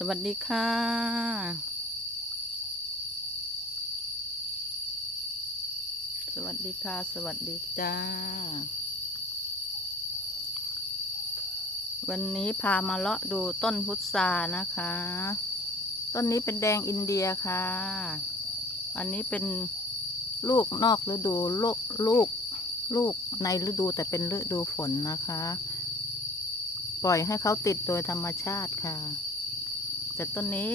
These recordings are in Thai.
สวัสดีค่ะสวัสดีค่ะ สวัสดีจ้า วันนี้พามาเลาะดูต้นพุทรานะคะ ต้นนี้เป็นแดงอินเดียค่ะ อันนี้เป็นลูกนอกฤดูลูกลูกลูกในฤดูแต่เป็นฤดูฝนนะคะ ปล่อยให้เขาติดโดยธรรมชาติค่ะ แต่ต้นนี้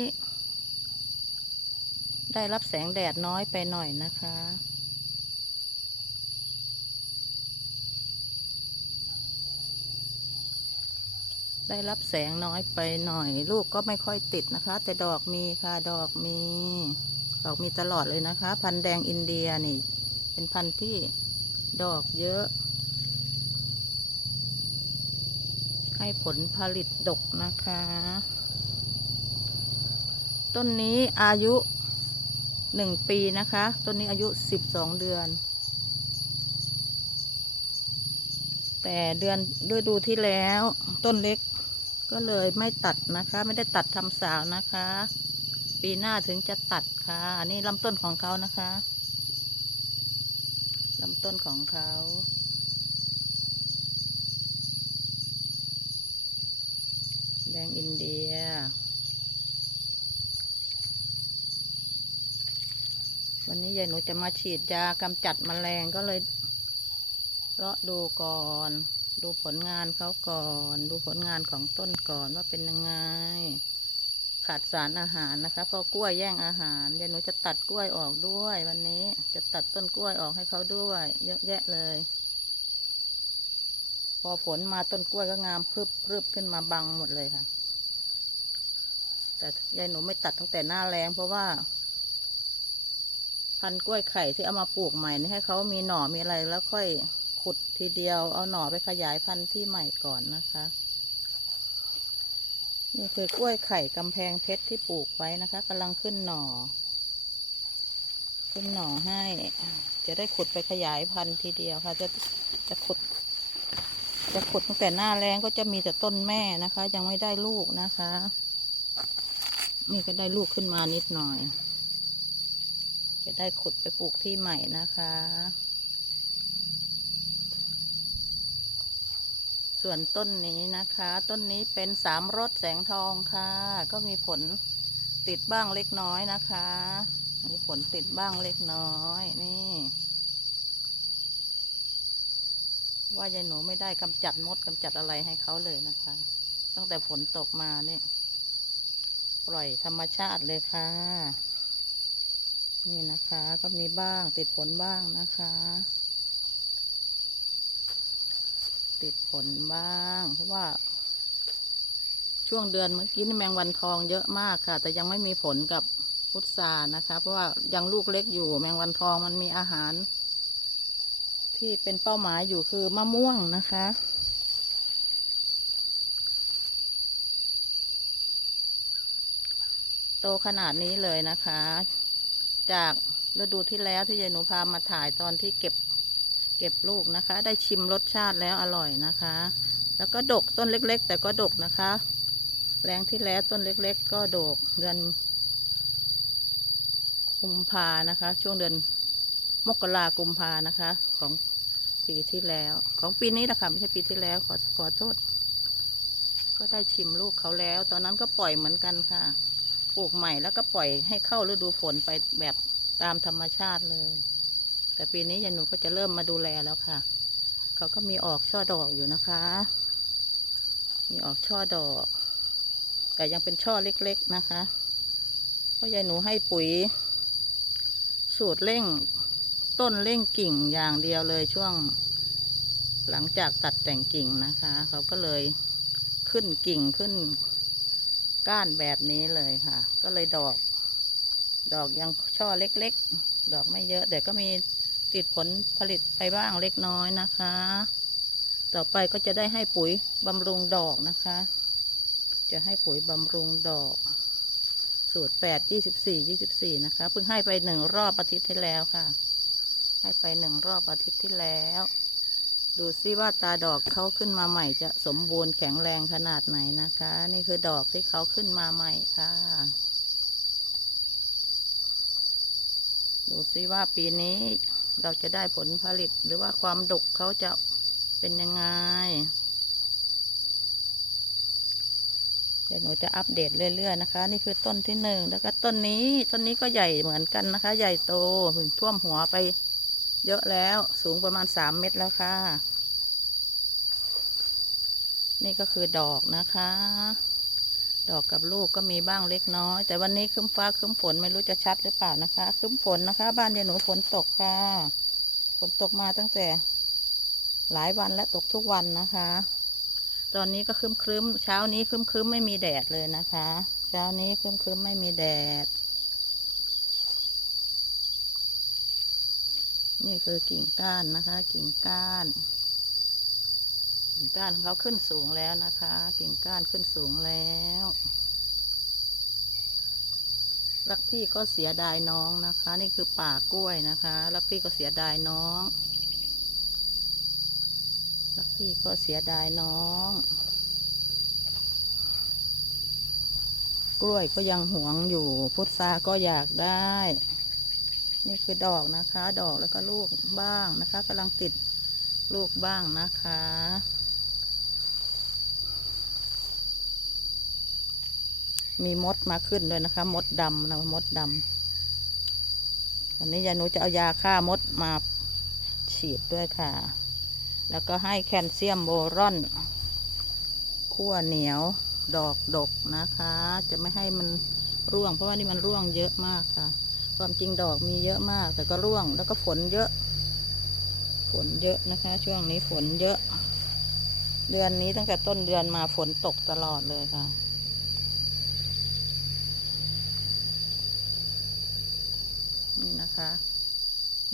ได้รับแสงแดดน้อยไปหน่อยนะคะ ได้รับแสงน้อยไปหน่อย ลูกก็ไม่ค่อยติดนะคะ แต่ดอกมีค่ะดอกมี ดอกมีตลอดเลยนะคะ พันธุ์แดงอินเดียนี่ เป็นพันธุ์ที่ดอกเยอะ ให้ผลผลิตดกนะคะ ต้นนี้อายุหนึ่งปีนะคะ ต้นนี้อายุสิบสองเดือน แต่เดือนฤดูที่แล้วต้นเล็กก็เลยไม่ตัดนะคะ ไม่ได้ตัดทำสาวนะคะ ปีหน้าถึงจะตัดค่ะ อันนี้ลำต้นของเขานะคะลำต้นของเขาแดงอินเดีย วันนี้ยายหนูจะมาฉีดยากำจัดแมลงก็เลยเลาะดูก่อน ดูผลงานเขาก่อน ดูผลงานของต้นก่อนว่าเป็นยังไง ขาดสารอาหารนะคะเพราะกล้วยแย่งอาหารยายหนูจะตัดกล้วยออกด้วย วันนี้จะตัดต้นกล้วยออกให้เขาด้วย เยอะแยะเลย พอฝนมาต้นกล้วยก็งามพรึบพรึบขึ้นมาบังหมดเลยค่ะ แต่ยายหนูไม่ตัดตั้งแต่หน้าแรงเพราะว่า พันกล้วยไข่ที่เอามาปลูกใหม่นี่ให้เขามีหน่อมีอะไรแล้วค่อยขุดทีเดียวเอาหน่อไปขยายพันธุ์ที่ใหม่ก่อนนะคะ นี่คือกล้วยไข่กำแพงเพชรที่ปลูกไว้นะคะกำลังขึ้นหน่อ ขึ้นหน่อให้ จะได้ขุดไปขยายพันธุ์ทีเดียวค่ะ จะจะขุด จะขุดตั้งแต่หน้าแรงก็จะมีแต่ต้นแม่นะคะ ยังไม่ได้ลูกนะคะ นี่ก็ได้ลูกขึ้นมานิดหน่อย จะได้ขุดไปปลูกที่ใหม่นะคะ ส่วนต้นนี้นะคะ ต้นนี้เป็นสามรสแสงทองค่ะ ก็มีผลติดบ้างเล็กน้อยนะคะ มีผลติดบ้างเล็กน้อยนี่ ว่ายายหนูไม่ได้กำจัดมดกำจัดอะไรให้เขาเลยนะคะ ตั้งแต่ฝนตกมาเนี่ย ปล่อยธรรมชาติเลยค่ะ นี่นะคะก็มีบ้างติดผลบ้างนะคะ ติดผลบ้าง เพราะว่า ช่วงเดือนเมื่อกี้นี่แมงวันทองเยอะมากค่ะ แต่ยังไม่มีผลกับพุทรานะคะ เพราะว่ายังลูกเล็กอยู่แมงวันทองมันมีอาหาร ที่เป็นเป้าหมายอยู่คือมะม่วงนะคะโตขนาดนี้เลยนะคะ จากฤดูที่แล้วที่ยายหนูพามาถ่ายตอนที่เก็บเก็บลูกนะคะ ได้ชิมรสชาติแล้วอร่อยนะคะ แล้วก็ดกต้นเล็ก ๆ แต่ก็ดกนะคะ แรงที่แล้วต้นเล็ก ๆ ก็ดกเดือนกุมภานะคะ ช่วงเดือนมกรากุมภานะคะ ของปีที่แล้ว ของปีนี้นะคะไม่ใช่ปีที่แล้วขอขอโทษ ก็ได้ชิมลูกเขาแล้ว ตอนนั้นก็ปล่อยเหมือนกันค่ะ ปลูกใหม่แล้วก็ปล่อยให้เข้าฤดูฝนไปแบบตามธรรมชาติเลย แต่ปีนี้ยายหนูก็จะเริ่มมาดูแลแล้วค่ะ เขาก็มีออกช่อดอกอยู่นะคะ มีออกช่อดอก แต่ยังเป็นช่อเล็กๆนะคะเพราะยายหนูให้ปุ๋ย สูตรเร่งต้นเร่งกิ่งอย่างเดียวเลยช่วง หลังจากตัดแต่งกิ่งนะคะ เขาก็เลยขึ้นกิ่งขึ้น ก้านแบบนี้เลยค่ะ ก็เลยดอก ดอกยังช่อเล็กๆ ดอกไม่เยอะแต่ก็มีติดผลผลิตไปบ้างเล็กน้อยนะคะ ต่อไปก็จะได้ให้ปุ๋ยบำรุงดอกนะคะ จะให้ปุ๋ยบำรุงดอก สูตรแปดยี่สิบสี่ยี่สิบสี่นะคะ เพิ่งให้ไปหนึ่งรอบอาทิตย์ที่แล้วค่ะ ให้ไปหนึ่งรอบอาทิตย์ที่แล้ว ดูซิว่าตาดอกเขาขึ้นมาใหม่จะสมบูรณ์แข็งแรงขนาดไหนนะคะ นี่คือดอกที่เขาขึ้นมาใหม่ค่ะ ดูซิว่าปีนี้เราจะได้ผลผลิตหรือว่าความดกเขาจะเป็นยังไง เดี๋ยวหนูจะอัปเดตเรื่อยๆนะคะ นี่คือต้นที่หนึ่งแล้วก็ต้นนี้ต้นนี้ก็ใหญ่เหมือนกันนะคะ ใหญ่โตถึงท่วมหัวไป เยอะแล้วสูงประมาณสามเมตรแล้วค่ะ นี่ก็คือดอกนะคะ ดอกกับลูกก็มีบ้างเล็กน้อย แต่วันนี้คึ้มฟ้าคึ้มฝนไม่รู้จะชัดหรือเปล่านะคะคึ้มฝนนะคะ บ้านยายหนูฝนตกค่ะ ฝนตกมาตั้งแต่หลายวันและตกทุกวันนะคะ ตอนนี้ก็คึ้มครึ้มเช้านี้คึ้มครึ้มไม่มีแดดเลยนะคะ เช้านี้คึ้มครึ้มไม่มีแดด นี่คือกิ่งก้านนะคะ กิ่งก้าน กิ่งก้านของเขาขึ้นสูงแล้วนะคะ กิ่งก้านขึ้นสูงแล้วรักพี่ก็เสียดายน้องนะคะ นี่คือป่ากล้วยนะคะรักพี่ก็เสียดายน้องรักพี่ก็เสียดายน้อง กล้วยก็ยังหวงอยู่ พุทราก็อยากได้ นี่คือดอกนะคะ ดอกแล้วก็ลูกบ้างนะคะกำลังติดลูกบ้างนะคะ มีมดมาขึ้นด้วยนะคะ มดดำนะมดดำวันนี้ยายหนูจะเอายาฆ่ามดมาฉีดด้วยค่ะ แล้วก็ให้แคลเซียมโบรอนขั้วเหนียวดอกดกนะคะ จะไม่ให้มันร่วง เพราะว่านี่มันร่วงเยอะมากค่ะ ความจริงดอกมีเยอะมาก แต่ก็ร่วงแล้วก็ฝนเยอะ ฝนเยอะนะคะ ช่วงนี้ฝนเยอะ เดือนนี้ตั้งแต่ต้นเดือนมาฝนตกตลอดเลยค่ะนี่นะคะ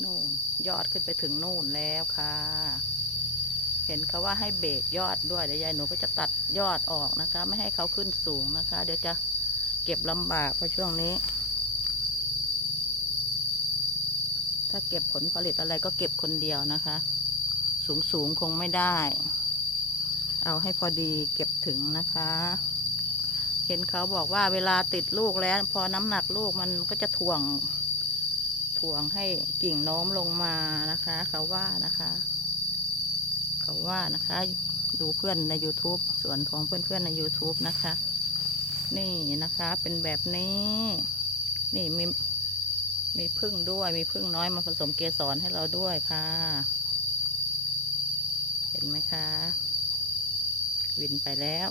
นู่นยอดขึ้นไปถึงนู่นแล้วค่ะ เห็นเขาว่าให้เบรกยอดด้วยเดี๋ยวยายหนูก็จะตัดยอดออกนะคะ ไม่ให้เขาขึ้นสูงนะคะ เดี๋ยวจะเก็บลำบากเพราะช่วงนี้ ถ้าเก็บผลผลิตอะไรก็เก็บคนเดียวนะคะ สูงสูงคงไม่ได้ เอาให้พอดีเก็บถึงนะคะ เห็นเขาบอกว่าเวลาติดลูกแล้ว พอน้ำหนักลูกมันก็จะถ่วง ถ่วงให้กิ่งโน้มลงมานะคะ เขาว่านะคะ เขาว่านะคะ ดูเพื่อนใน YouTube ส่วนของเพื่อนๆใน YouTube นะคะ นี่นะคะเป็นแบบนี้ นี่มี มีพึ่งด้วย มีพึ่งน้อยมาผสมเกสรให้เราด้วยค่ะ เห็นไหมคะ วินไปแล้ว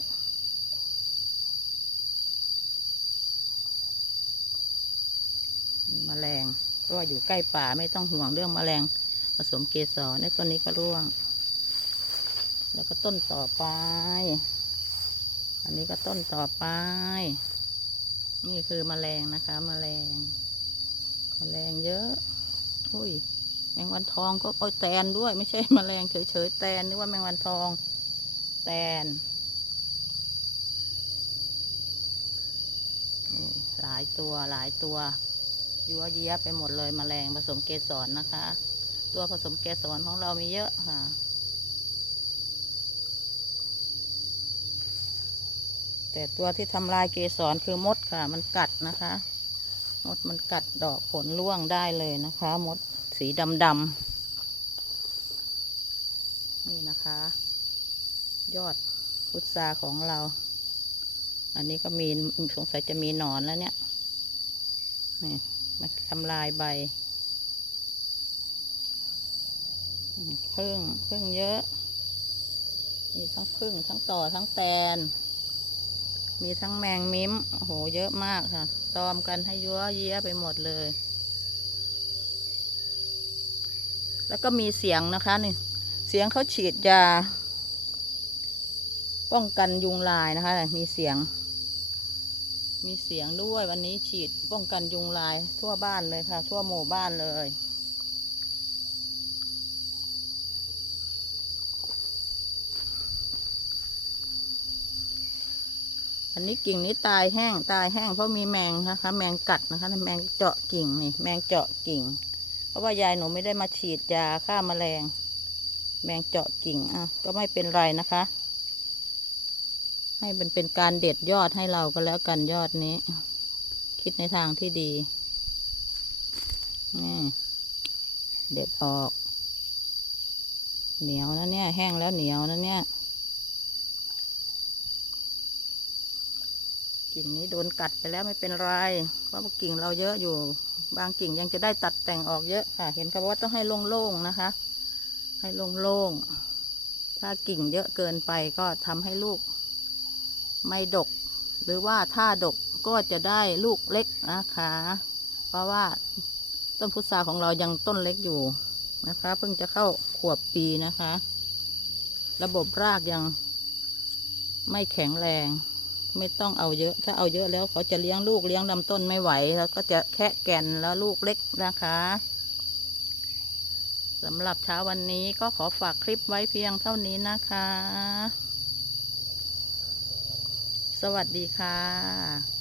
มีแมลงเพราะว่าอยู่ใกล้ป่าไม่ต้องห่วงเรื่องแมลงผสมเกสรในต้นนี้ก็ร่วง แล้วก็ต้นต่อไป อันนี้ก็ต้นต่อไป นี่คือแมลงนะคะแมลง แมลงเยอะอุ้ย แมงวันทองก็เอาแตนด้วย ไม่ใช่แมลงเฉยๆแตนนึกว่าแมงวันทอง แตนหลายตัวหลายตัวยัวเยียไปหมดเลยแมลงผสมเกสรนะคะ ตัวผสมเกสรของเรามีเยอะค่ะแต่ตัวที่ทำลายเกสรคือมดค่ะ มันกัดนะคะ มดมันกัดดอกผลร่วงได้เลยนะคะ มดสีดำดำนี่นะคะ ยอดพุทราของเรา อันนี้ก็มีสงสัยจะมีหนอนแล้วเนี่ยนี่มาทำลายใบพึ่งพึ่งเยอะ มีทั้งพึ่งทั้งต่อทั้งแตน มีทั้งแมงมิ้ม โอ้โห เยอะมากค่ะ ตอมกันให้ยั่วเยี้ยไปหมดเลย แล้วก็มีเสียงนะคะนี่ เสียงเขาฉีดยา ป้องกันยุงลายนะคะ มีเสียง มีเสียงด้วยวันนี้ฉีดป้องกันยุงลายทั่วบ้านเลยค่ะ ทั่วหมู่บ้านเลย อันนี้กิ่งนี้ตายแห้งตายแห้งเพราะมีแมงนะคะ แมงกัดนะคะแมงเจาะกิ่งนี่ แมงเจาะกิ่ง เพราะว่ายายหนูไม่ได้มาฉีดยาฆ่าแมลง แมงเจาะกิ่งอะก็ไม่เป็นไรนะคะ ให้มันเป็นการเด็ดยอดให้เราก็แล้วกันยอดนี้ คิดในทางที่ดีนี่เด็ดออก เหนียวนะเนี่ย แห้งแล้วเหนียวนะเนี่ย กิ่งนี้โดนกัดไปแล้วไม่เป็นไร เพราะว่ากิ่งเราเยอะอยู่ บางกิ่งยังจะได้ตัดแต่งออกเยอะค่ะ เห็นเขาบอกว่าต้องให้โล่งๆนะคะ ให้โล่งๆ ถ้ากิ่งเยอะเกินไปก็ทำให้ลูก ไม่ดก หรือว่าถ้าดกก็จะได้ลูกเล็กนะคะ เพราะว่าต้นพุทราของเรายังต้นเล็กอยู่นะคะ เพิ่งจะเข้าขวบปีนะคะ ระบบรากยังไม่แข็งแรง ไม่ต้องเอาเยอะ ถ้าเอาเยอะแล้วเขาจะเลี้ยงลูกเลี้ยงลำต้นไม่ไหว แล้วก็จะแค่แก่นแล้วลูกเล็กนะคะสำหรับเช้าวันนี้ก็ขอฝากคลิปไว้เพียงเท่านี้นะคะ สวัสดีค่ะ